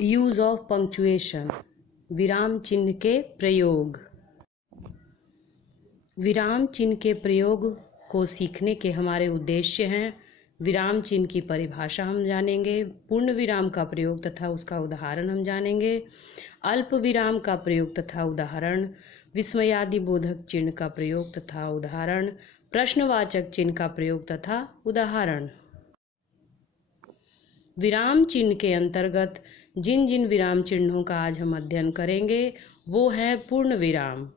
Use of punctuation, विराम चिन्ह के प्रयोग। विराम चिन्ह के प्रयोग को सीखने के हमारे उद्देश्य हैं। विराम चिन्ह की परिभाषा हम जानेंगे, पूर्ण विराम का प्रयोग तथा उसका उदाहरण हम जानेंगे, अल्प विराम का प्रयोग तथा उदाहरण, विस्मयादि बोधक चिन्ह का प्रयोग तथा उदाहरण, प्रश्नवाचक चिन्ह का प्रयोग तथा उदाहरण। विराम चिन्ह के अंतर्गत जिन जिन विराम चिन्हों का आज हम अध्ययन करेंगे वो हैं पूर्ण विराम,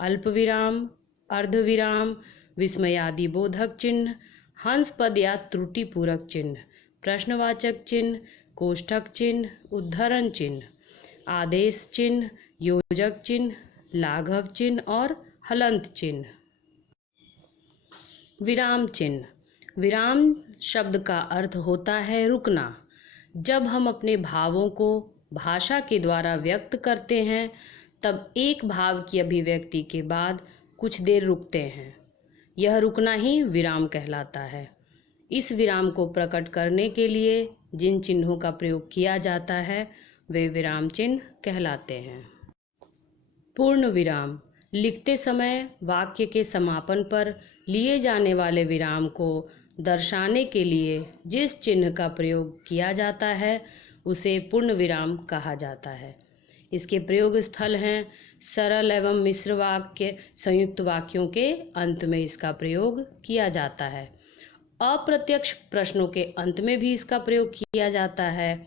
अल्प विराम, अर्ध विराम, विस्मयादि बोधक चिन्ह, हंस पद या त्रुटि पूरक चिन्ह, प्रश्नवाचक चिन्ह, कोष्ठक चिन्ह, उद्धरण चिन्ह, आदेश चिन्ह, योजक चिन्ह, लाघव चिन्ह और हलंत चिन्ह। विराम चिन्ह। विराम शब्द का अर्थ होता है रुकना। जब हम अपने भावों को भाषा के द्वारा व्यक्त करते हैं तब एक भाव की अभिव्यक्ति के बाद कुछ देर रुकते हैं, यह रुकना ही विराम कहलाता है। इस विराम को प्रकट करने के लिए जिन चिन्हों का प्रयोग किया जाता है वे विराम चिन्ह कहलाते हैं। पूर्ण विराम। लिखते समय वाक्य के समापन पर लिए जाने वाले विराम को दर्शाने के लिए जिस चिन्ह का प्रयोग किया जाता है उसे पूर्ण विराम कहा जाता है। इसके प्रयोग स्थल हैं सरल एवं मिश्र वाक्य, संयुक्त वाक्यों के अंत में इसका प्रयोग किया जाता है। अप्रत्यक्ष प्रश्नों के अंत में भी इसका प्रयोग किया जाता है।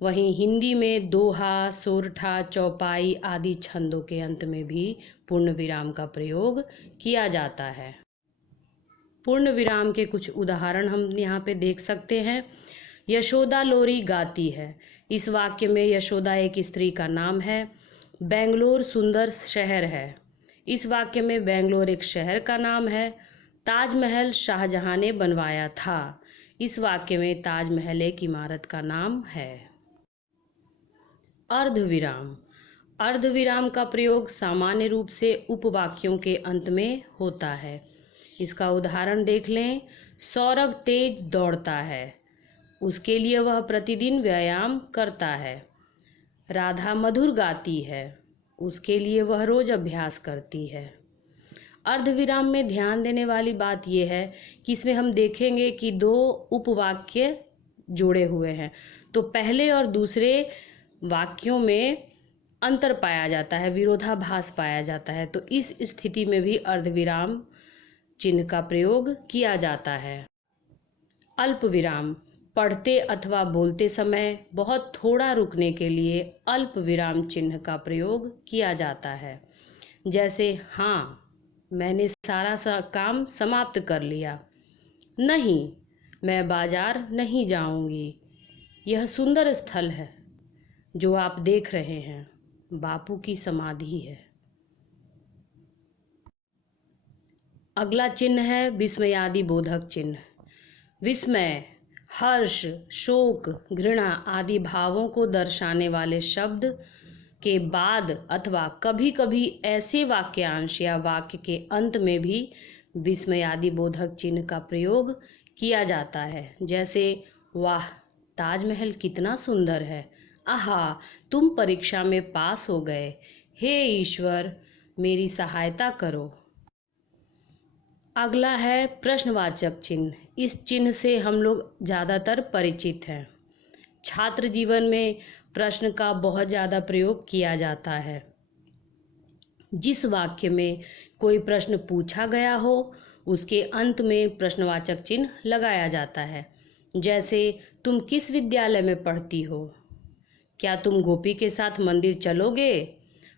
वहीं हिंदी में दोहा, सोरठा, चौपाई आदि छंदों के अंत में भी पूर्ण विराम का प्रयोग किया जाता है। पूर्ण विराम के कुछ उदाहरण हम यहाँ पे देख सकते हैं। यशोदा लोरी गाती है। इस वाक्य में यशोदा एक स्त्री का नाम है। बेंगलोर सुंदर शहर है। इस वाक्य में बेंगलोर एक शहर का नाम है। ताजमहल शाहजहां ने बनवाया था। इस वाक्य में ताजमहल एक इमारत का नाम है। अर्धविराम। अर्धविराम का प्रयोग सामान्य रूप से उपवाक्यों के अंत में होता है। इसका उदाहरण देख लें। सौरभ तेज दौड़ता है, उसके लिए वह प्रतिदिन व्यायाम करता है। राधा मधुर गाती है, उसके लिए वह रोज अभ्यास करती है। अर्धविराम में ध्यान देने वाली बात यह है कि इसमें हम देखेंगे कि दो उपवाक्य जोड़े हुए हैं, तो पहले और दूसरे वाक्यों में अंतर पाया जाता है, विरोधाभास पाया जाता है। तो इस स्थिति में भी अर्धविराम चिन्ह का प्रयोग किया जाता है। अल्प विराम। पढ़ते अथवा बोलते समय बहुत थोड़ा रुकने के लिए अल्प विराम चिन्ह का प्रयोग किया जाता है। जैसे हाँ, मैंने सारा काम समाप्त कर लिया। नहीं, मैं बाजार नहीं जाऊंगी। यह सुंदर स्थल है जो आप देख रहे हैं, बापू की समाधि है। अगला चिन्ह है विस्मयादि बोधक चिन्ह। विस्मय, हर्ष, शोक, घृणा आदि भावों को दर्शाने वाले शब्द के बाद अथवा कभी कभी ऐसे वाक्यांश या वाक्य के अंत में भी विस्मयादि बोधक चिन्ह का प्रयोग किया जाता है। जैसे वाह, ताजमहल कितना सुंदर है। आहा, तुम परीक्षा में पास हो गए। हे ईश्वर, मेरी सहायता करो। अगला है प्रश्नवाचक चिन्ह। इस चिन्ह से हम लोग ज़्यादातर परिचित हैं। छात्र जीवन में प्रश्न का बहुत ज़्यादा प्रयोग किया जाता है। जिस वाक्य में कोई प्रश्न पूछा गया हो उसके अंत में प्रश्नवाचक चिन्ह लगाया जाता है। जैसे तुम किस विद्यालय में पढ़ती हो? क्या तुम गोपी के साथ मंदिर चलोगे?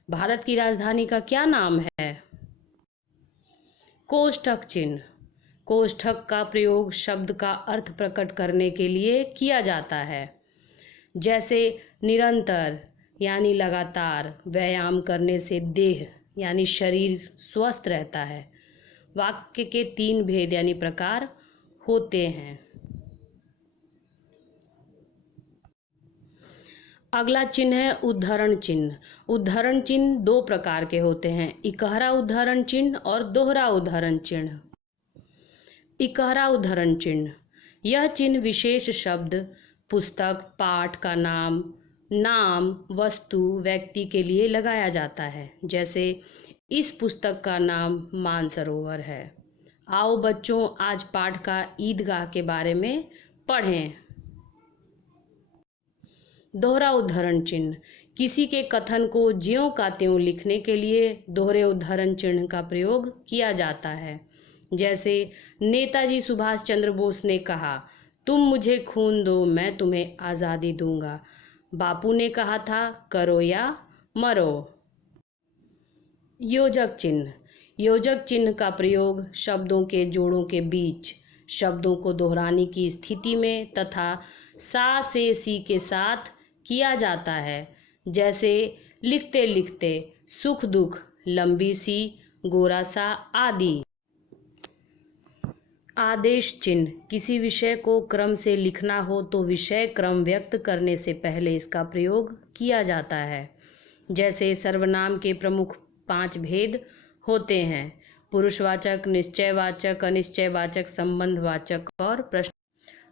भारत की राजधानी का क्या नाम है? कोष्ठक चिन्ह। कोष्ठक का प्रयोग शब्द का अर्थ प्रकट करने के लिए किया जाता है। जैसे निरंतर यानी लगातार व्यायाम करने से देह यानी शरीर स्वस्थ रहता है। वाक्य के 3 भेद यानी प्रकार होते हैं। अगला चिन्ह है उद्धरण चिन्ह। उद्धरण चिन्ह 2 प्रकार के होते हैं, इकहरा उद्धरण चिन्ह और दोहरा उद्धरण चिन्ह। इकहरा उद्धरण चिन्ह, यह चिन्ह विशेष शब्द, पुस्तक, पाठ का नाम, नाम वस्तु व्यक्ति के लिए लगाया जाता है। जैसे इस पुस्तक का नाम मानसरोवर है। आओ बच्चों, आज पाठ का ईदगाह के बारे में पढ़ें। दोहरा उद्धरण चिन्ह। किसी के कथन को ज्यों का त्यों लिखने के लिए दोहरे उद्धरण चिन्ह का प्रयोग किया जाता है। जैसे नेताजी सुभाष चंद्र बोस ने कहा, तुम मुझे खून दो, मैं तुम्हें आज़ादी दूंगा। बापू ने कहा था, करो या मरो। योजक चिन्ह। योजक चिन्ह का प्रयोग शब्दों के जोड़ों के बीच शब्दों को दोहराने की स्थिति में तथा सा से सी के साथ किया जाता है। जैसे लिखते लिखते, सुख दुख, लंबी सी, गोरा सा आदि। आदेश चिन्ह। किसी विषय को क्रम से लिखना हो तो विषय क्रम व्यक्त करने से पहले इसका प्रयोग किया जाता है। जैसे सर्वनाम के प्रमुख 5 भेद होते हैं: पुरुषवाचक, निश्चयवाचक, अनिश्चयवाचक, संबंधवाचक और प्रश्न।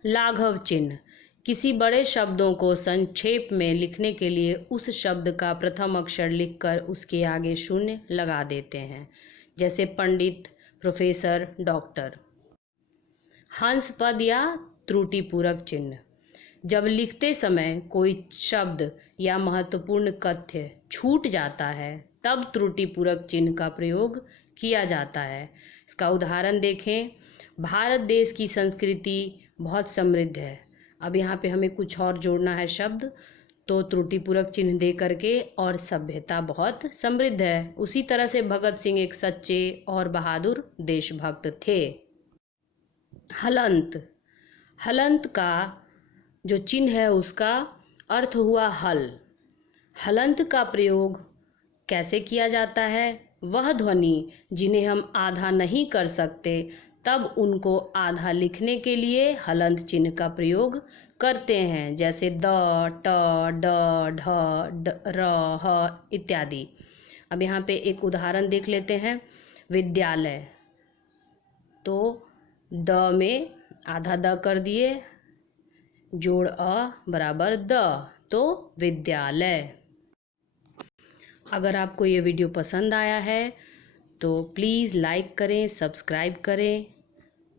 लाघव चिन्ह। किसी बड़े शब्दों को संक्षेप में लिखने के लिए उस शब्द का प्रथम अक्षर लिखकर उसके आगे शून्य लगा देते हैं। जैसे पंडित, प्रोफेसर, डॉक्टर। हंस पद या त्रुटिपूरक चिन्ह। जब लिखते समय कोई शब्द या महत्वपूर्ण कथ्य छूट जाता है तब त्रुटिपूरक चिन्ह का प्रयोग किया जाता है। इसका उदाहरण देखें। भारत देश की संस्कृति बहुत समृद्ध है। अब यहाँ पे हमें कुछ और जोड़ना है शब्द, तो त्रुटिपूरक चिन्ह दे करके, और सभ्यता बहुत समृद्ध है। उसी तरह से भगत सिंह एक सच्चे और बहादुर देशभक्त थे। हलंत। हलंत का जो चिन्ह है उसका अर्थ हुआ हल। हलंत का प्रयोग कैसे किया जाता है? वह ध्वनि जिन्हें हम आधा नहीं कर सकते तब उनको आधा लिखने के लिए हलंत चिन्ह का प्रयोग करते हैं। जैसे द, ट, ड, ढ, र, ह इत्यादि। अब यहाँ पे एक उदाहरण देख लेते हैं। विद्यालय, तो द में आधा द कर दिए, जोड़ अ बराबर द, तो विद्यालय। अगर आपको ये वीडियो पसंद आया है तो प्लीज़ लाइक करें, सब्सक्राइब करें।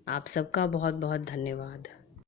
आप सबका बहुत बहुत धन्यवाद।